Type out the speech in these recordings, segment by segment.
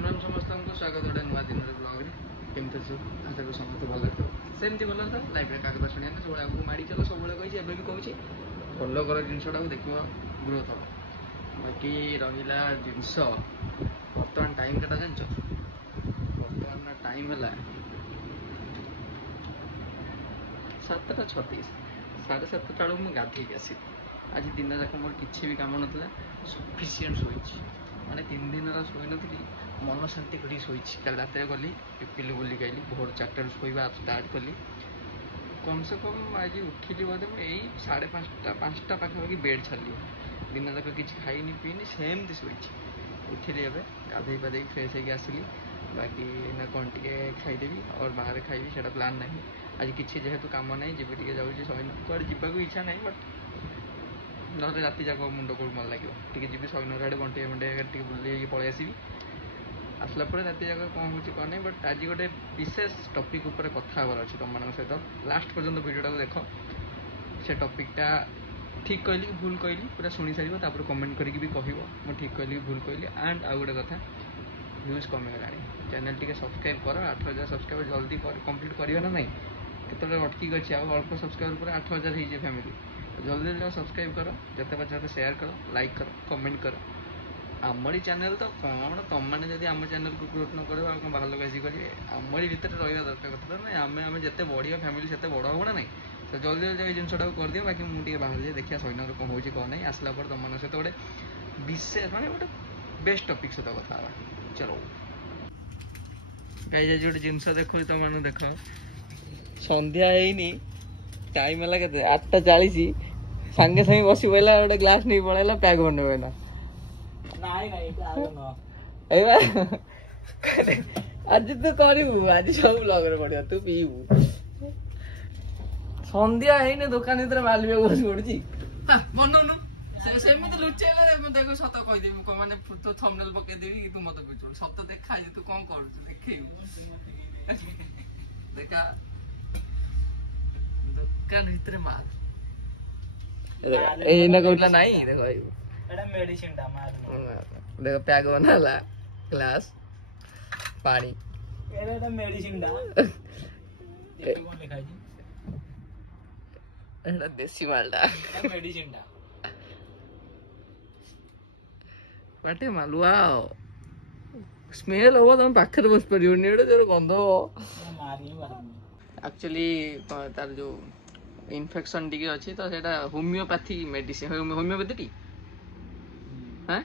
राम राम समस्त को स्वागत गोटे नुआ दिन ब्लॉग केमती आशा करी समस्त भल थो सेमती भल था लाइफ में क्या शुणा सब आगे माड़ी चल सब कही एवं भी कहूँ फलो कर जिनटा देख ग्रोथ हम बाकी रहा जिनस बर्तमान टाइम के जान बर्तमान टाइम है 7:36 7:30 मुझे गाधे आसी आज दिन जाक मोर किसी भी कम ना सफिसीयंट शोची मैंने 3 दिन शोई नी मन शांति कर शोची कल रात गली पिपिली बुल गली भोर 4 शोवा स्टार्ट कली कम से कम आज उठिली बोधे यही 5:30 पाखापाखि बेड छाड़ी दिन जाक किसी खाईनी पीनी सेमती शोची उठिली एवं गाधे पाधे फ्रेश होगी आसली बाकी ना कौन टे खाईदेवी और बाहर खाइबी से प्लान ना आज किसी जेहेतु कम ना जी टे जाऊँगी कड़े जावाक इच्छा ना बट ना राति जाक मुंड कौट मन लगे टे जी सैनर आड़े बंटे बंटे बुले पलि आसबि आसला राति जाक कौन हो कौन नहीं बट आज गोटे विशेष टपिक उपर कथा हबार अच्छे तुम मान सहित लास्ट पर्यंत भिडियो देख से टपिकटा ठीक कहली कि भूल कहली पूरा शुणी सार कमेंट करके भी कह मुझे ठीक कहली कि भूल कहली एंड आउ गोटे कथा व्यूज कमीगला चैनल टी सब्सक्राइब कर 8000 सब्सक्राइबर जल्दी कंप्लीट करेंगे ना ना केत अटकी अच्छे अल्प सब्सक्राइबर पूरा 8000 हो फैमिली जल्दी जल्दी सब्सक्राइब कर जिते पाते शेयर कर लाइक कर कमेंट कर आमरी चैनल तो कौन तुम मैंने जब आम चैनल को ग्रोथ न कर बाहर लोग आसिक करेंगे आमरी भितर रहा दरकार कथा ना आम जिते बढ़िया फैमिली से बड़ हम ना तो जल्दी जल्दी जिनटा कर दियो बाकी मुझे बाहर जाए देखिए सैन्य कौन हो कौन नहीं आसला तुम मान सहित गोटे विशेष माने गोटे बेस्ट टॉपिक सहित कथा चलो गाइस आज गोटे जिनस देख तुम मैंने देख संध्या है टाइम है के 8:40 सांगे सांगे बस पड़ा गोटे ग्लास नहीं पड़ेगा पैक बन पड़ा आज तू करू आज सब ब्लॉग रे पड़िया तू पीबू संध्या है दुकान भर मालिक बस पड़ी बनौनु सेमती लुचेले देख सत कहीदेवी मैंने तू थंबनेल पकईदेवी कि तू मत पिछड़ सत देखा तू कौन कर देखा दुकान भीतर माल कहला नहीं देखो मेडिसिन देखो पैक बनाला ग्लास पानी मेडिसिन देसी मालटा मेडिसिन बाटे मालुआ स्मेल हम तुम पाखे बस पार जो गंध एक्चुअली तार जो इन्फेक्शन टी अच्छी तो सेटा होमियोपैथी मेडिसिन होमियोपैथी टी हाँ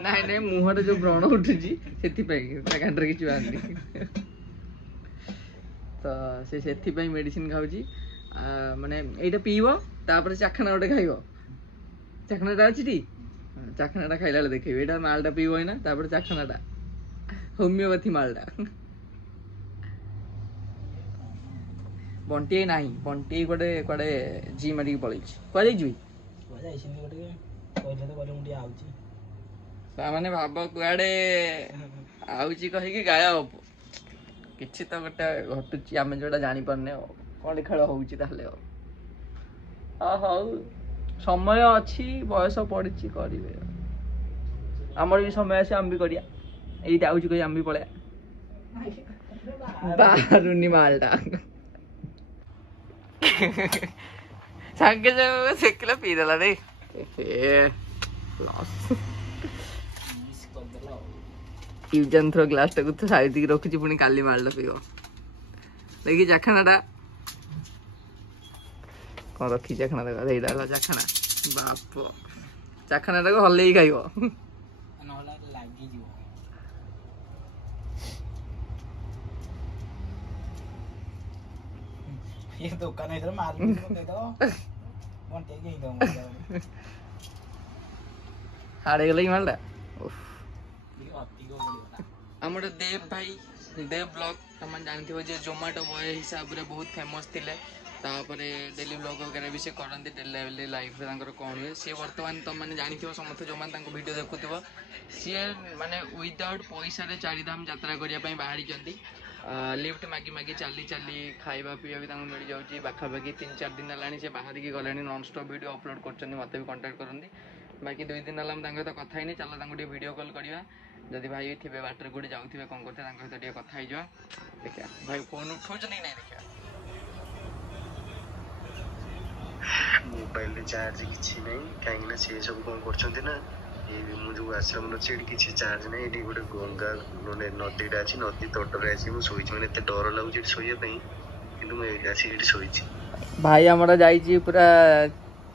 नाई नाई मुहर जो व्रण उठुची से कांडर किसी बाहर तो से मेडिसिन खाऊची माने एटा पीबो तापर चाखना गोटे खाइबो चाखनाटा अच्छी टी चाखनाटा खाइला देखे एटा मालटा पीबो ना तापर चाखनाटा होमियोपैथी मालटा बंटी ना बंटी गोटे कड़े जी मारिक पलि कही मैंने भाव कुआडे आउची कहीकि गायब किसी तो गोटे घटुची आम जोटा जापारे कौन खेल हो हौ समय अच्छी बयस पड़ी करे आमर भी समय आस आम भी करिया ये आउची कही आम भी पलैया बाहरुनी मालटा सांगे सेकिला पीदेला रे यूज एंड थ्रो ग्लास टाक तो साइड रखी पुणी काली मालटा पीब देखी चाखनाटा कौन रखी चाखना देखा चाखना बाप चाखनाटा को हल्ले खाइब ये दुकान इधर मार दे दो बंटे के दो हाड़े गले मालटा आमर देव भाई देव ब्लॉग तुम जानते जे जोमाटो बॉय हिसाब से बहुत फेमस थिले तापर डेली ब्लॉग वगैरह भी से करते डेली लाइफ कौन हुए सी बर्तमान तुम मैंने जानी समस्त जो मैंने वीडियो देखुव सी माने विदाउट पैसा 4 धाम यात्रा करने बाहरी लिफ्ट मागी मागी चली चली खाଇବା ପିଇବା भी मिल जाऊँगी पाखापाखि 3-4 दिन है बाहर की गले नॉन स्टॉप वीडियो अपलोड कर मत भी कंटाक्ट करती बाकी 2 दिन ହେଲା ତାଙ୍କ ସହିତ କଥା ହେଇନି ଚାଲ ତାଙ୍କୁ ଟିକେ ଭିଡ଼ିଓ କଲ୍ କରିବା ଯଦି ଭାଇ ଥିବେ ବାଟରେ କୋଉଠି ଯାଉଥିବେ କ'ଣ କରୁଥିବେ ତାଙ୍କ ସହିତ ଟିକେ କଥା ହେଇଯିବା ଦେଖିବା ଭାଇ ଫୋନ୍ ଉଠଉଛନ୍ତି କି ନାହିଁ ଦେଖିବା ମୋବାଇଲରେ ଚାର୍ଜ କିଛି ନାହିଁ କାହିଁକି ନା ସେ ସବୁ କ'ଣ କରୁଛନ୍ତି ନା ଏଇ ମୁଁ ଯୋଉ ଆଶ୍ରମରେ ଅଛି ଏଠି କିଛି ଚାର୍ଜ ନାହିଁ ଏଠି ଗୋଟେ ଗଙ୍ଗା ମାନେ ନଦୀଟା ଅଛି ନଦୀ ତଟରେ ଆସିକି ମୁଁ ଶୋଇଛି ମାନେ ଏତେ ଡର ଲାଗୁଛି ଏଠି ଶୋଇବା ପାଇଁ କିନ୍ତୁ ମୁଁ ଆସିକି ଏଠି ଶୋଇଛି ଭାଇ ଆମର ଯାଇଛି ପୁରା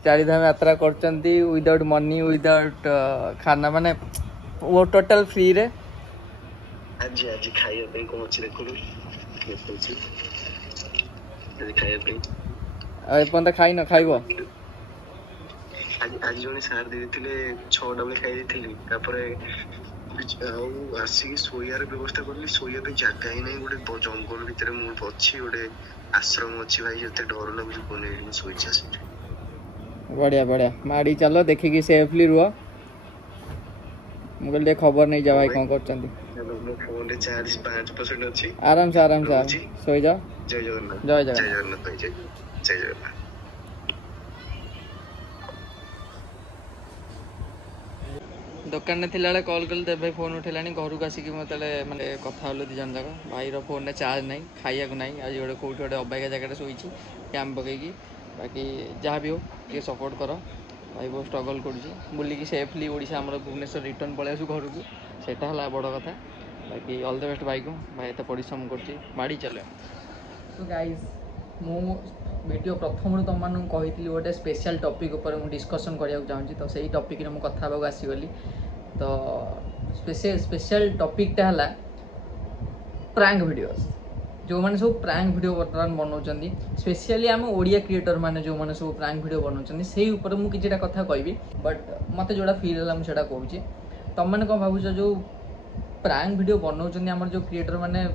4 ଧାମ यात्रा करचंती विदाउट मनी विदाउट खाना माने वो टोटल फ्री रे आज आज खाଇବା ପାଇଁ କ'ଣ ଅଛି ଦେଖୁନୁ ଆଜି ଖାଇବା ପାଇଁ ଏପର୍ଯ୍ୟନ୍ତ ଖାଇନ ଖାଇବ ଆଜି ଜଣେ ସାର୍ ଦେଇଥିଲେ 6ଟା ବେଳେ ଖାଇ ଦେଇଥିଲି ତାପରେ ଆଉ ଆସିକି ଶୋଇବାର ବ୍ୟବସ୍ଥା କଲି ଶୋଇବା ପାଇଁ ଜାଗା ହିଁ ନାହିଁ ଗୋଟେ ଜଙ୍ଗଲ ଭିତରେ ମୁଁ ଅଛି ଗୋଟେ ଆଶ୍ରମ ଅଛି ଭାଇ ଯେତେ ଡର ଲାଗୁଛି କୋନେ ମୁଁ ଶୋଇଛି ଆସିକି बढ़िया बढ़िया माड़ी चलो देखिकी सेफली रुह मुझे खबर नहीं जा भाई कौन कर फोन रे चार्ज 5% अछि आराम से सोई जा जय जगन्नाथ जय जगन्नाथ जय जगन्नाथ भाई जय जगन्नाथ दुकान में थिला कॉल कल भाई फोन उठेलानी घर को आसिक मत माने कथा हलो 2 जन जाक भाई फोन में चार्ज नहीं खाइया को नहीं आज गोटे कौट गोटे अबाया जगह शोई कैम्प पकईकी बाकी जहाँ भी हो ये सपोर्ट कर भाई बहुत स्ट्रगल करुँगी सेफली ओडिशा आम भुवनेश्वर रिटर्न पलि आसू घर को सेटा है बड़ कथा बाकी ऑल द बेस्ट भाई को भाई एत परिश्रम करी चल तो गाइज मु वीडियो प्रथम तुम मानू कही गोटे स्पेशल टॉपिक ऊपर मुझे डिस्कसन करने चाहूँगी तो सही टॉपिक रे मुझे कथा आसीगली तो स्पेशल टॉपिकटा है प्रैंक वीडियोस जो मैंने सब प्रैंक वीडियो बर्तमान बनाऊँ स्पेशली आम ओडिया क्रिएटर मैंने जो मैंने सब प्रैंक वीडियो बनाऊँ से ऊपर मुझे किसी कथा कहबी बट मत जोड़ा फील है मुझे कहूँ तुम मैंने कौन भावुच जो प्रैंक वीडियो बनाऊँ आम जो क्रिएटर मैंने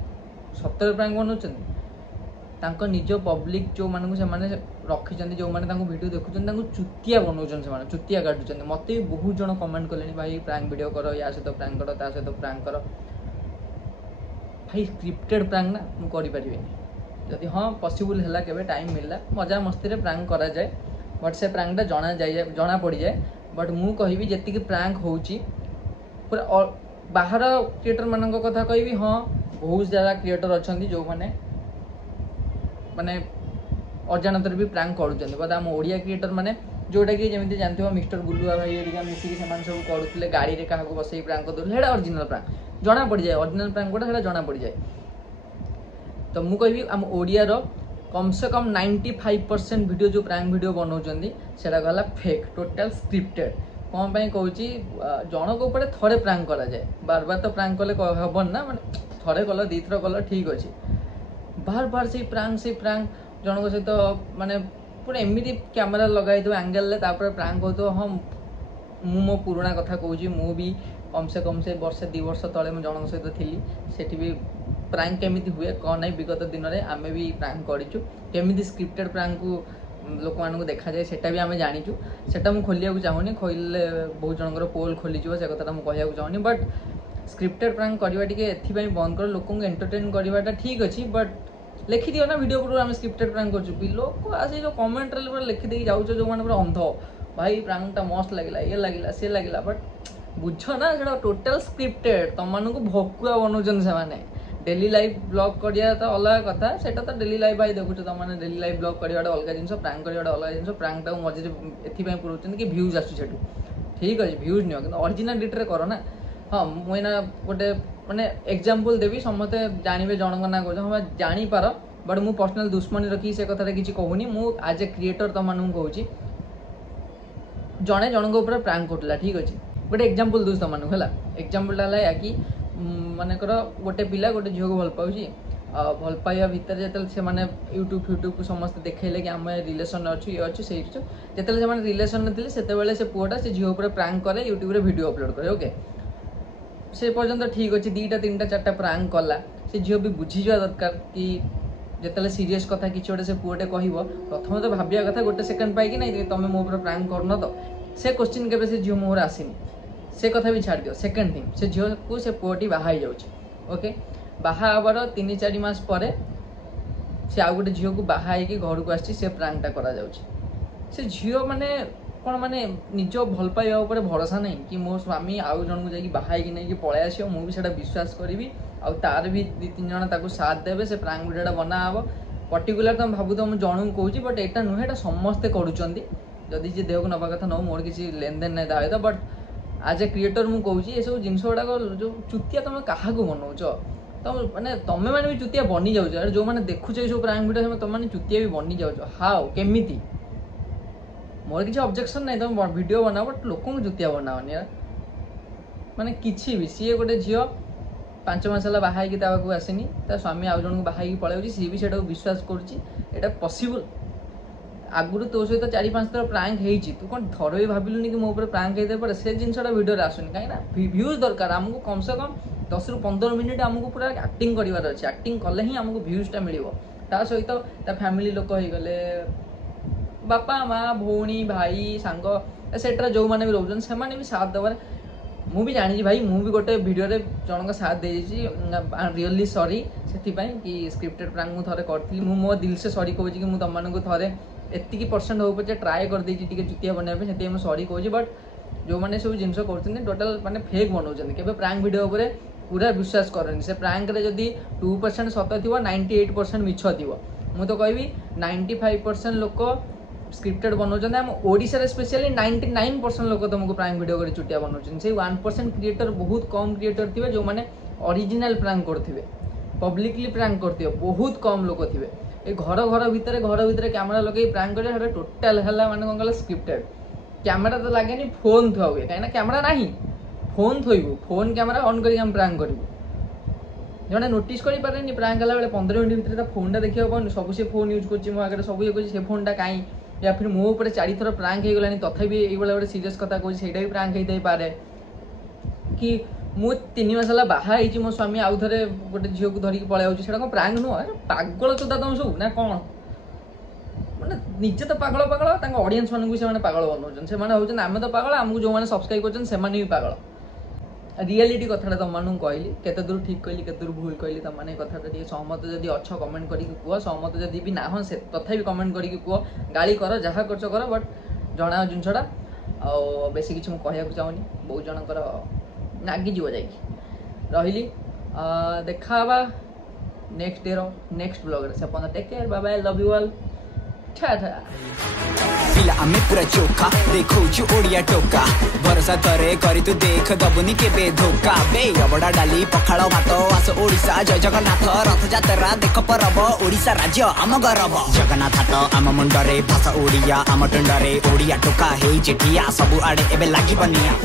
सतर प्रैंक बनाऊँ निज पब्लिक जो मानक से रखी जो मैंने वीडियो देखुं चुतिया बनाऊँ से चुतिया काटुं मत भी बहुत जन कमेंट कले भाई प्रैंक वीडियो कर या सहित प्रैंक कर ता सहित प्रैंक कर भाई स्क्रिप्टेड प्रैंक ना मुझे जदि हाँ पॉसिबल है केवे टाइम मिलला मजा मस्ती रे प्रैंक करा जाए बट से प्रैंकटा जना पड़ जाए बट मु कहबी जेतिकी प्रैंक होउची पूरा बाहर क्रिएटर मान कथा कहबी हाँ बहुत ज़्यादा क्रिएटर अच्छा जो मैंने माने अजाणतर भी प्रैंक करुँच बट आम ओडिया क्रिएटर मैंने जोटा कि जमी जानते हो मिस्टर गुलुआ भाई एरिका मिसिकी सब करुले गाड़ी में क्या बस प्रैंक करदे ओरिजिनल प्रैंक जना पड़ जाए ओरिजिनल प्रैंक गोटा जना पड़ जाए तो मुझे कहबी आम ओडिया कम से कम 95% वीडियो जो प्रैंक वीडियो बनाऊँ से गला फेक टोटल स्क्रिप्टेड कौन कहूँ जनक उपर थे प्रैंक करा जाए बार बार तो प्रैंक कले हेबन ना माने थे कल 2 थर कल ठीक अच्छे बार बार से प्रैंक जनक सहित माने पूरा एमती कैमेरा लगाई दो एंगल प्रैंक हो तो हाँ मो पुराणा कथा कहूँ मु भी कम से वर्षे 2 वर्ष तले मुझे जनक सहित थी सेठी भी प्रैंक केमिति हुए कौन नहीं विगत दिन में आम भी प्रैंक करूँ केमिति स्क्रिप्टेड प्रैंक को लोक मानक देखा जाए सेटा भी आम जाचु सेटा मुझे खोलिया चाहूनी खोले बहुत जनकर पोल खोलीजिव से कथा मुझे कहूँ चाहूनी बट स्क्रिप्टेड प्रैंक करवा टे बंद कर लोक एंटरटेन करवाटा ठीक अच्छे बट लिखि दियो ना वीडियो पूरा आम स्क्रिप्टेड प्रैंक कर लोक आस जो कमेंट लिखिदे जाऊँ जो मैंने पूरा अंध भाई प्रैंकटा मस्त लगे ये लगे सी लगे बट बुझ ना से टोटाल स्क्रिप्टेड तुम मानक भकुआ बनाऊँ से डेली लाइफ ब्लॉग करिया तो अलग कथा सेटा तो डेली लाइफ भाई देखुच तुम मैंने डेली लाइफ ब्लॉग करवा अलग जिन प्रैंक करवा अलग जिन प्रैंकटा मझे एथपाई पुराउछन कि व्यूज आसुछेटू ठीक अच्छे व्यूज नियो कि ओरिजिनल डिटेल कर ना हाँ मुझे गोटे माने एग्जांपल देवी समस्ते जानवे जनक ना कह हाँ जानीपार बट मु पर्सनल दुश्मनी रखी से कथा किसी कहूनी मु एज ए क्रिएटर तुम मानू कहूँ जड़े जनक उपर प्रैंक करूला ठीक अच्छे गोटे एग्जांपल दूस तुम मानू है एग्जांपलटा है या कि मानकर गोटे पिला गोटे झील को भल पाऊँगी भल पाइबा भितर जो मैंने यूट्यूब फ्यूट्यूब को समस्त देखले कि आम रिलेसन अच्छी ये अच्छी से जो रिलेसन थे से पुआटा से झील उपर प्रैंक करे यूट्यूब रे वीडियो अपलोड करे ओके से पर्यंत ठीक अच्छे 2टा 3टा 4टा प्रैंक कला से झील भी बुझी जावा दरकार कि जिते सीरीयस कथा कि गोटे से पुआटे कह प्रथम तो भाविया कथा गोटे सेकेंड पाई ना तुम मो प्रैंक करन तो से क्वेश्चन के झील मोहर आसनी से कथा भी छाड़ दियो सेकेंड थिंग से झील को से पुआटी बाहा ओके बाहा हबार 3-4 मास पर से आउ गोटे झील को बाहा घर को आसी प्रैंकटा करा से झील माने कौन माने निज भल पाइबा ऊपर भरोसा नहीं कि मो स्वामी आउ जन को जाकि बाहाई नहीं पळै आसियो मु भी सेटा विश्वास करी आ तार भी 2-3 जन ताको साथ देबे से प्रांक वीडियोटा बना हबो पर्टिकुलर तुम भाबु तुम जणु कहूची बट एटा नुहे एटा समस्ते करूचंदी जदि जे देह को नबा कथा न मोर किसी लेन देन नहीं दावे बट आज ए क्रिएटर मु कहूची ए सब जिंस गुडा जो चुतिया तुम काहा को बनौछ तुम माने तमे माने भी चुतिया बनी जाउछ अरे जो माने देखुछ ए सब प्रांक वीडियो तुम माने चुतिया भी बनी जाउछ हाउ केमिति मोर किसी ऑब्जेक्शन नहीं तुम वीडियो बनाओ बट लोक को चुतिया बनाओनी यार माने किछि भी सी गोटे झियो 5 मास है बाहा को आसनी ता स्वामी आउ जन को बाहा पलैर सी भी से विश्वास कर पॉसिबल आगुरी तो सहित 4-5 थर प्रांक होती तू कौन थर भी भाविलुनि कि मो प्रांक होते पड़े से जिनसा वीडियो आसुनी कहीं व्यूज दरकार आमको कम से कम 10-15 मिनिट आमको पूरा एक्टिंग करार अच्छे एक्टिंग कले ही आमको व्यूजटा मिल सहित ता फैमिली लोक हो गले बापा माँ भौणी भाई सांग सेटा जो मैंने भी रोचन से भी साथ देवार मु भी जानी भाई मु भी गोटे वीडियो रे जन का साथ दे रियली सॉरी से कि स्क्रिप्टेड प्रांक मु थरे करथि मु मो दिल से सॉरी कहूँ कि मु तुम मानक थरे एतिकी % हो पचे ट्राए कर देछि टिके चुतिया बनबे सेति हम सॉरी कहूँ बट जो मैंने सब जिनस करछन टोटल माने फेक बनाउछन केबे प्रांक वीडियो ऊपर पूरा विश्वास करनी से प्रांक रे जदी 2% सत थिबो 98% मिछ थिबो मु तो कहबी 95% लोक स्क्रिप्टेड बनाउछन हम ओडिसा रे स्पेशली 99% लोक तुमको प्रांक वीडियो करे चुटिया बनाउछन से 1% क्रिएटर बहुत कम क्रिएटर थिबे जो माने ओरिजिनल प्रांक करथिबे पब्लिकली प्रांक करथिबे बहुत कम लोक थिबे ए घर भितर कैमरा लगे प्रांक करे टोटाल हला माने कोन गला स्क्रिप्टेड कैमरा तो लागेनी फोन थुआ हुए कहीं कैमरा नहीं फोन थोइबू फोन कैमरा ऑन करी हम प्रांक करू जने नोटिस करि पारेनी प्रांक हला बेले 15 मिनिट भितर फोन देखियो कोन सब से फोन यूज करछि मो आगे सब ये करछि से फोन काई या फिर मो ऊपर 4 थर प्रांक हे गलानी तथापि एई बेला गोटे सीरियस कथा कहछि सेटा भी प्रांक हेतै पारे कि मु 3 मास हला बाहा हेछि मो स्वामी आउ थरे गोटे झियो को धरिक पळे आउछि सेटा को प्रांक नु पागल चोदा तुम सब ना कोन माने निजे तो पागल तांग ऑडियंस मानकु से माने पागल बनौछन से माने होछन आमे तो पागल हमकु जो माने सब्सक्राइब करछन से माने भी पागल रियलिटी कथाटा तुम मानू कहली केते दूर ठीक कहली केते दूर भूल कहली तुम माने कथाटा टिके सहमत जदी अच्छ कमेंट करी कुआ सहमत जदी भी ना हो से तथापि कमेंट करी कुआ गाली कर जहा करछ कर बट जणा जिनसडा आ बेसी किछ मु कहया को चाहनी बहुत जनकर नागी जीव जाई रहिली देखाबा नेक्स्ट डे रो नेक्स्ट ब्लॉग रे से अपन take care bye bye love you all पिला आमे पूरा चोखा देखो छु ओडिया टोका भरोसा करे करी तू देख दबुनी के बे धोखा बे अबडा डाली पखाଳ भात आस ओडिसा जय जगन्नाथ रथ यात्रा देख परब ओडिसा राज्य आम गरब जगन्नाथ हाथ आम मुंडरे भाषा ओडिया आम टंडरे ओडिया टोका हे जेठिया सब आडे एबे लागि बनिया।